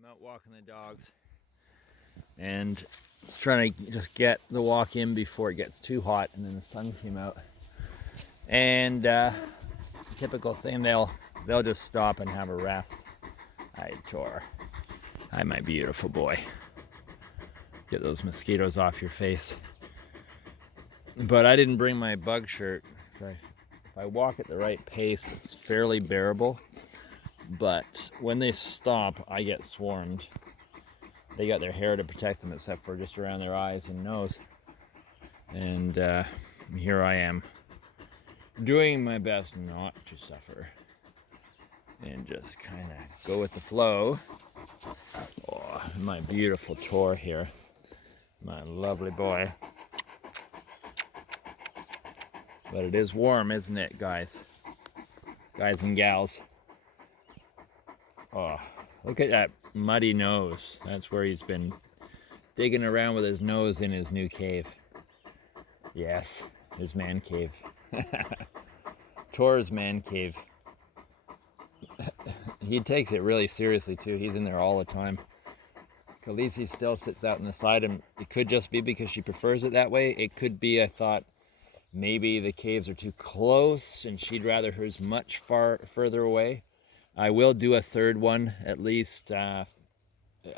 I'm out walking the dogs and it's trying to just get the walk in before it gets too hot, and then the sun came out. And typical thing, they'll just stop and have a rest. Hi, Tor. Hi, my beautiful boy. Get those mosquitoes off your face. But I didn't bring my bug shirt, so if I walk at the right pace, it's fairly bearable. But when they stop, I get swarmed. They got their hair to protect them, except for just around their eyes and nose. And here I am, doing my best not to suffer and just kind of go with the flow. Oh, my beautiful Tor here, my lovely boy. But it is warm, isn't it, guys? Guys and gals. Oh, look at that muddy nose. That's where he's been digging around with his nose in his new cave. Yes, his man cave. Tor's man cave. He takes it really seriously too. He's in there all the time. Khaleesi still sits out on the side, and it could just be because she prefers it that way. It could be, I thought, maybe the caves are too close and she'd rather hers much further away. I will do a third one, at least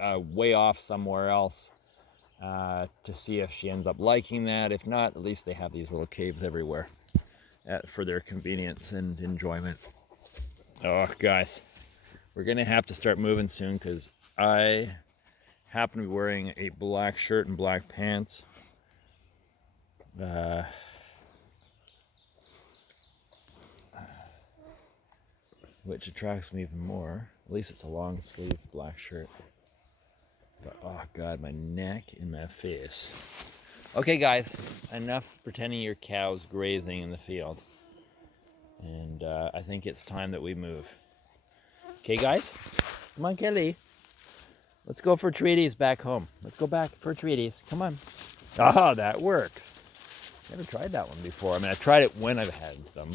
way off somewhere else, to see if she ends up liking that. If not, at least they have these little caves everywhere for their convenience and enjoyment. Oh, guys, we're going to have to start moving soon because I happen to be wearing a black shirt and black pants. Which attracts me even more. At least it's a long sleeve black shirt. But oh god, my neck and my face. Okay guys, enough pretending you're cows grazing in the field. And I think it's time that we move. Okay guys? Come on, Kelly. Let's go for treaties back home. Let's go back for treaties. Come on. Ah, that works. Never tried that one before. I mean, I tried it when I've had them,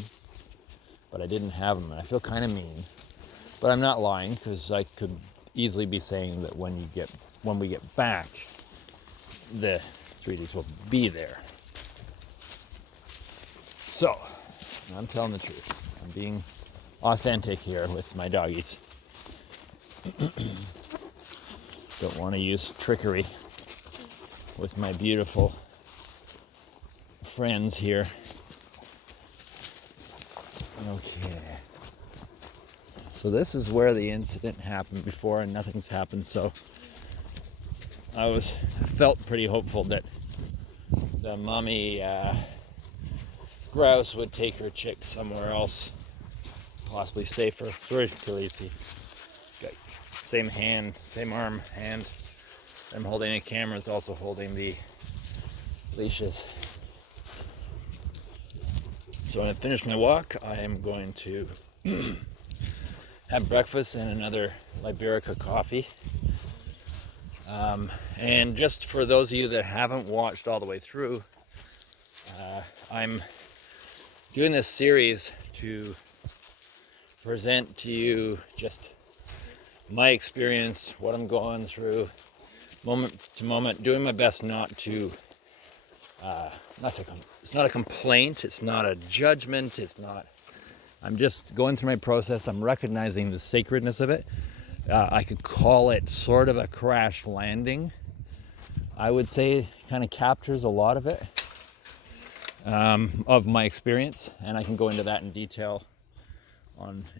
but I didn't have them, and I feel kind of mean. But I'm not lying, because I could easily be saying that when we get back, the treaties will be there. So, I'm telling the truth. I'm being authentic here with my doggies. Don't want to use trickery with my beautiful friends here. Okay. So this is where the incident happened before, and nothing's happened, so I felt pretty hopeful that the mommy grouse would take her chick somewhere else, possibly safer. Sorry, Khaleesi. Got same hand, same arm, hand. I'm holding a camera, is also holding the leashes. So when I finish my walk, I am going to have breakfast and another Liberica coffee. And just for those of you that haven't watched all the way through, I'm doing this series to present to you just my experience, what I'm going through, moment to moment, doing my best not to it's not a complaint, it's not a judgment, I'm just going through my process. I'm recognizing the sacredness of it. I could call it sort of a crash landing. I would say kind of captures a lot of it, of my experience, and I can go into that in detail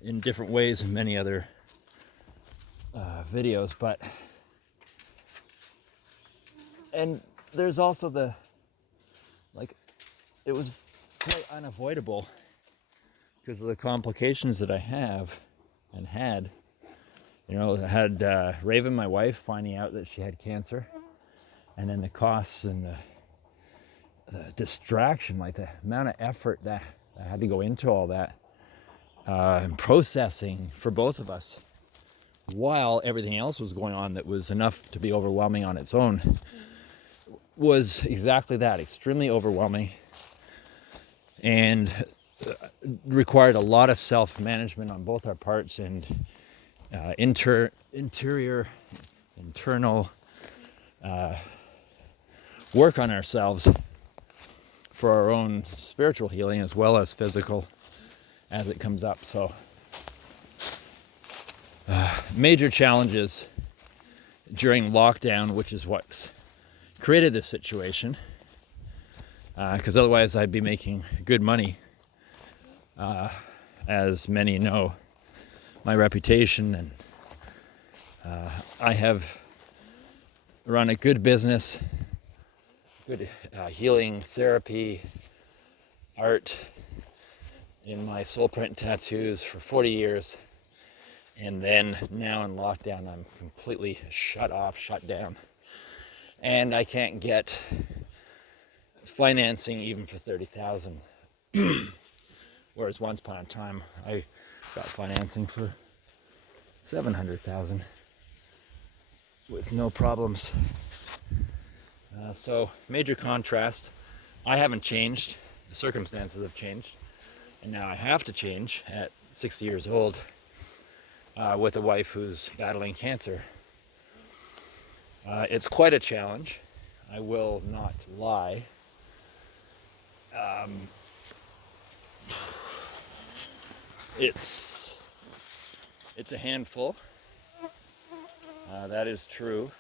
in different ways in many other videos. And there's also it was quite unavoidable because of the complications that I have and had. I had Raven, my wife, finding out that she had cancer, and then the costs and the distraction, like the amount of effort that I had to go into all that, and processing for both of us, while everything else was going on that was enough to be overwhelming on its own, was exactly that, extremely overwhelming, and required a lot of self-management on both our parts, and internal work on ourselves for our own spiritual healing as well as physical as it comes up. So major challenges during lockdown, which is what's created this situation, because otherwise I'd be making good money. As many know, my reputation, and I have run a good business, good healing therapy, art in my soul print tattoos for 40 years. And then now in lockdown, I'm completely shut down. And I can't get financing even for $30,000. Whereas once upon a time, I got financing for $700,000 with no problems. So major contrast. I haven't changed. The circumstances have changed. And now I have to change at 60 years old with a wife who's battling cancer. It's quite a challenge. I will not lie. It's a handful. That is true.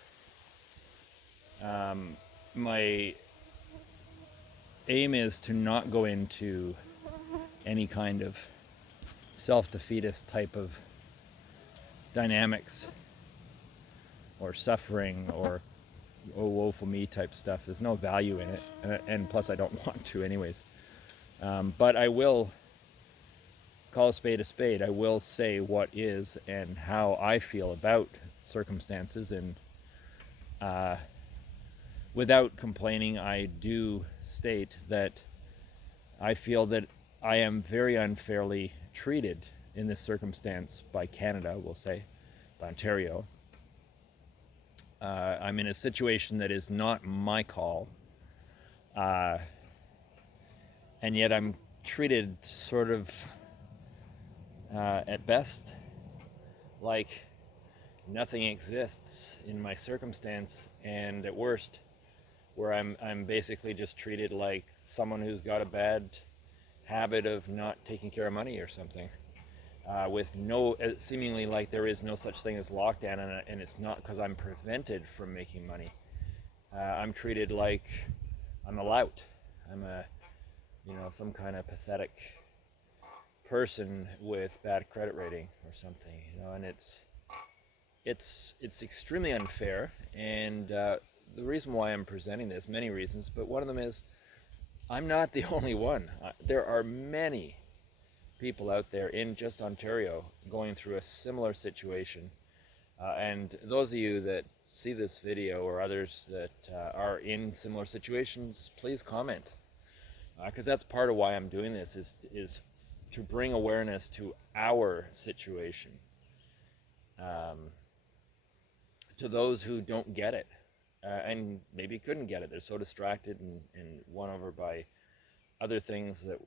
My aim is to not go into any kind of self-defeatist type of dynamics or suffering or oh woeful me type stuff. There's no value in it, and plus I don't want to anyways. But I will call a spade. I will say what is and how I feel about circumstances, and without complaining, I do state that I feel that I am very unfairly treated in this circumstance by Canada, we'll say, by Ontario. I'm in a situation that is not my call, and yet I'm treated sort of, at best, like nothing exists in my circumstance, and at worst, where I'm basically just treated like someone who's got a bad habit of not taking care of money or something, with no, seemingly like there is no such thing as lockdown, and it's not because I'm prevented from making money. I'm treated like I'm a lout. I'm some kind of pathetic person with bad credit rating or something, and it's extremely unfair. And the reason why I'm presenting this, many reasons, but one of them is I'm not the only one. There are many people out there in just Ontario going through a similar situation. And those of you that see this video or others that are in similar situations, please comment. Because that's part of why I'm doing this, is to bring awareness to our situation. To those who don't get it, and maybe couldn't get it. They're so distracted and won over by other things that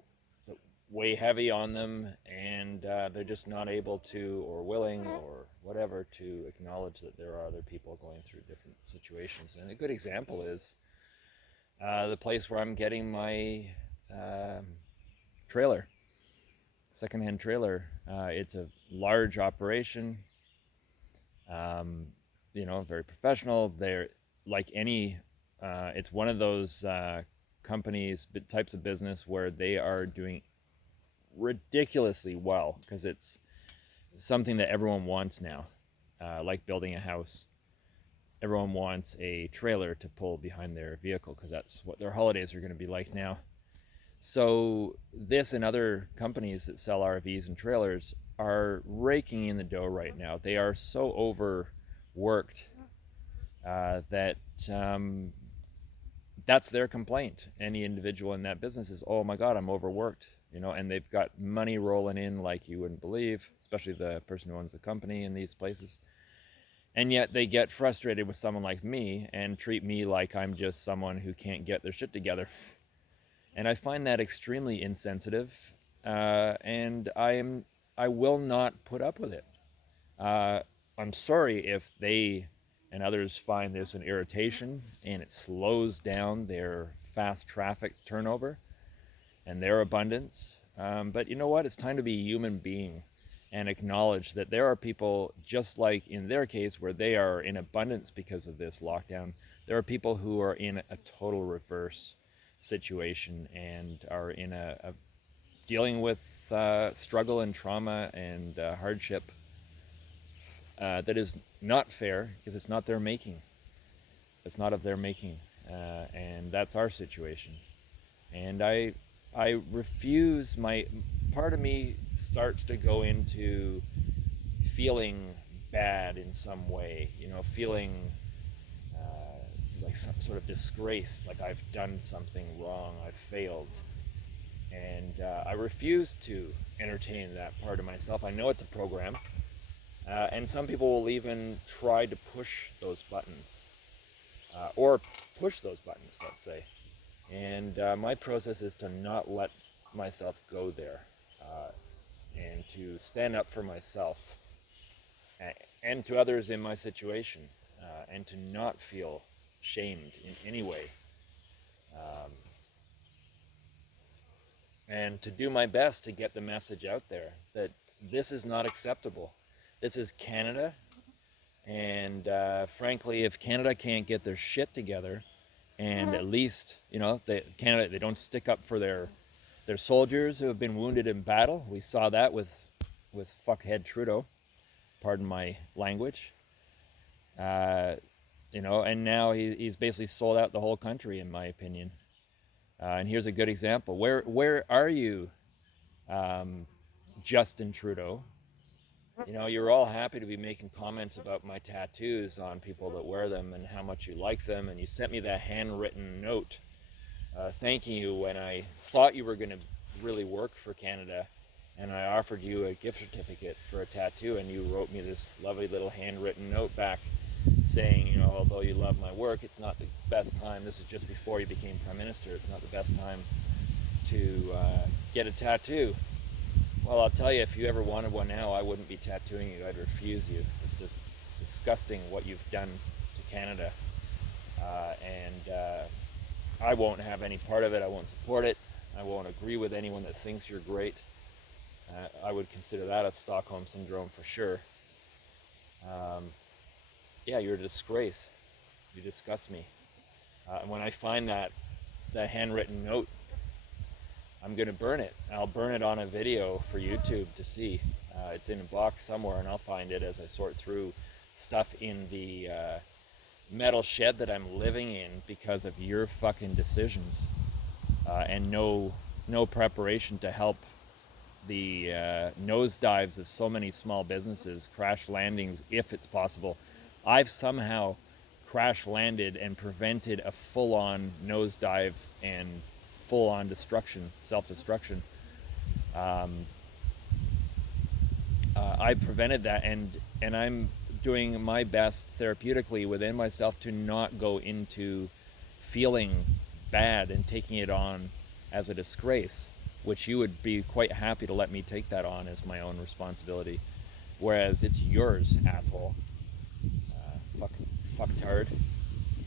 weigh heavy on them, and they're just not able to, or willing, or whatever, to acknowledge that there are other people going through different situations. And a good example is the place where I'm getting my trailer, secondhand trailer. It's a large operation, very professional. They're like any, it's one of those companies, types of business where they are doing ridiculously well because it's something that everyone wants now, like building a house. Everyone wants a trailer to pull behind their vehicle because that's what their holidays are going to be like now. So this and other companies that sell RVs and trailers are raking in the dough right now. They are so overworked that that's their complaint. Any individual in that business is, oh my God, I'm overworked, and they've got money rolling in like you wouldn't believe, especially the person who owns the company in these places. And yet they get frustrated with someone like me and treat me like I'm just someone who can't get their shit together. And I find that extremely insensitive, and I will not put up with it. I'm sorry if they and others find this an irritation and it slows down their fast traffic turnover and their abundance. But you know what? It's time to be a human being and acknowledge that there are people, just like in their case, where they are in abundance because of this lockdown. There are people who are in a total reverse situation and are in a dealing with struggle and trauma and hardship that is not fair because it's not their making. It's not of their making, and that's our situation. And I refuse. My part of me starts to go into feeling bad in some way. You know, feeling like some sort of disgrace, like I've done something wrong, I've failed, and I refuse to entertain that part of myself. I know it's a program, and some people will even try to push those buttons, or push those buttons, let's say. And my process is to not let myself go there, and to stand up for myself and to others in my situation, and to not feel shamed in any way, and to do my best to get the message out there that this is not acceptable. This is Canada, and frankly, if Canada can't get their shit together, and at least, you know, Canada, they don't stick up for their soldiers who have been wounded in battle. We saw that with fuckhead Trudeau, pardon my language. Uh, you know, and now he's basically sold out the whole country, in my opinion. And here's a good example. Where are you, Justin Trudeau? You know, you're all happy to be making comments about my tattoos on people that wear them and how much you like them, and you sent me that handwritten note thanking you when I thought you were going to really work for Canada, and I offered you a gift certificate for a tattoo, and you wrote me this lovely little handwritten note back saying, you know, although you love my work, it's not the best time. This is just before you became Prime Minister. It's not the best time to get a tattoo. Well, I'll tell you, if you ever wanted one now, I wouldn't be tattooing you. I'd refuse you. It's just disgusting what you've done to Canada. And I won't have any part of it. I won't support it. I won't agree with anyone that thinks you're great. I would consider that a Stockholm Syndrome for sure. Yeah, you're a disgrace. You disgust me. And when I find that handwritten note, I'm going to burn it. I'll burn it on a video for YouTube to see. It's in a box somewhere, and I'll find it as I sort through stuff in the metal shed that I'm living in because of your fucking decisions, and no preparation to help the nosedives of so many small businesses, crash landings if it's possible. I've somehow crash landed and prevented a full-on nosedive and full-on destruction, self-destruction. I prevented that, and I'm doing my best therapeutically within myself to not go into feeling bad and taking it on as a disgrace, which you would be quite happy to let me take that on as my own responsibility, whereas it's yours, asshole. Fucktard.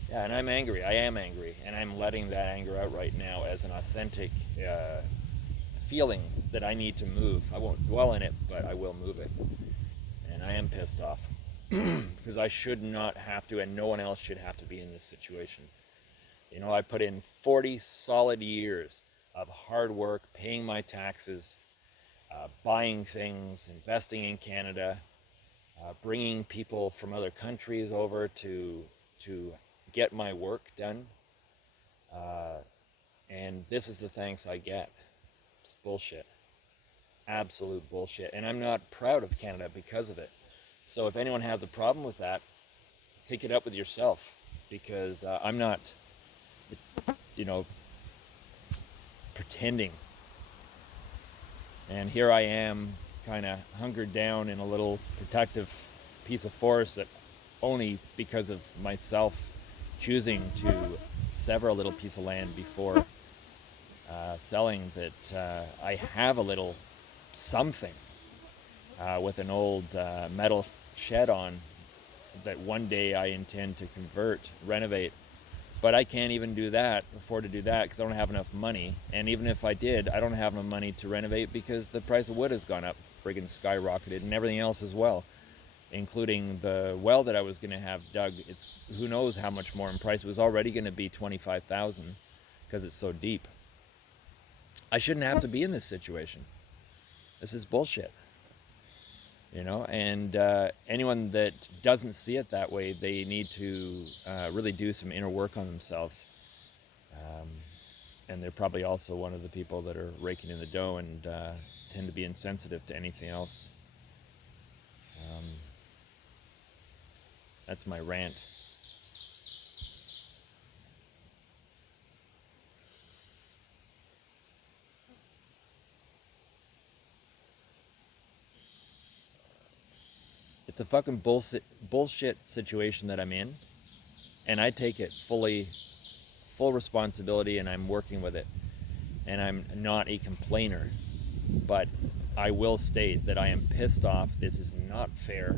Yeah, and I'm angry. I am angry, and I'm letting that anger out right now as an authentic feeling that I need to move. I won't dwell in it, but I will move it. And I am pissed off because I should not have to, and no one else should have to be in this situation. You know, I put in 40 solid years of hard work, paying my taxes, buying things, investing in Canada, bringing people from other countries over to get my work done, and this is the thanks I get. It's bullshit, absolute bullshit, and I'm not proud of Canada because of it. So if anyone has a problem with that, take it up with yourself, because I'm not, you know, pretending. And here I am, kind of hunkered down in a little protective piece of forest that only because of myself choosing to sever a little piece of land before selling, that I have a little something with an old metal shed on that one day I intend to convert, renovate. But I can't even afford to do that, because I don't have enough money. And even if I did, I don't have enough money to renovate because the price of wood has gone up, friggin' skyrocketed, and everything else as well, including the well that I was going to have dug. It's who knows how much more in price. It was already going to be $25,000 because it's so deep. I shouldn't have to be in this situation. This is bullshit. And anyone that doesn't see it that way, they need to really do some inner work on themselves. And they're probably also one of the people that are raking in the dough and tend to be insensitive to anything else. That's my rant. It's a fucking bullshit situation that I'm in, and I take it full responsibility, and I'm working with it. And I'm not a complainer, but I will state that I am pissed off. This is not fair.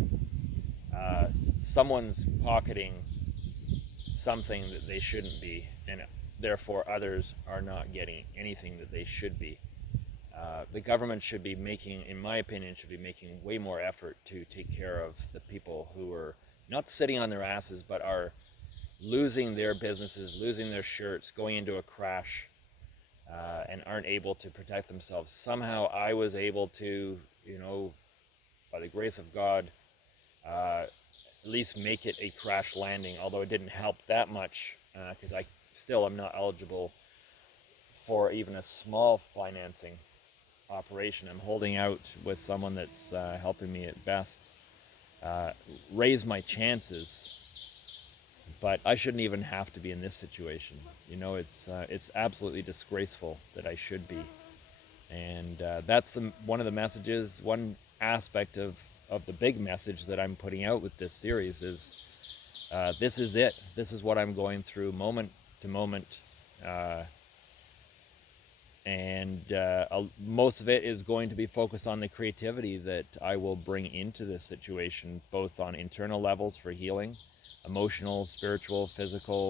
Someone's pocketing something that they shouldn't be, and therefore others are not getting anything that they should be. The government should be making, in my opinion, way more effort to take care of the people who are not sitting on their asses, but are losing their businesses, losing their shirts, going into a crash, and aren't able to protect themselves. Somehow I was able to, by the grace of God, at least make it a crash landing, although it didn't help that much, because I still am not eligible for even a small financing operation. I'm holding out with someone that's helping me at best raise my chances, but I shouldn't even have to be in this situation. It's absolutely disgraceful that I should be, and that's one of the messages, one aspect of the big message that I'm putting out with this series is this is it. This is what I'm going through moment to moment. And most of it is going to be focused on the creativity that I will bring into this situation, both on internal levels for healing, emotional, spiritual, physical,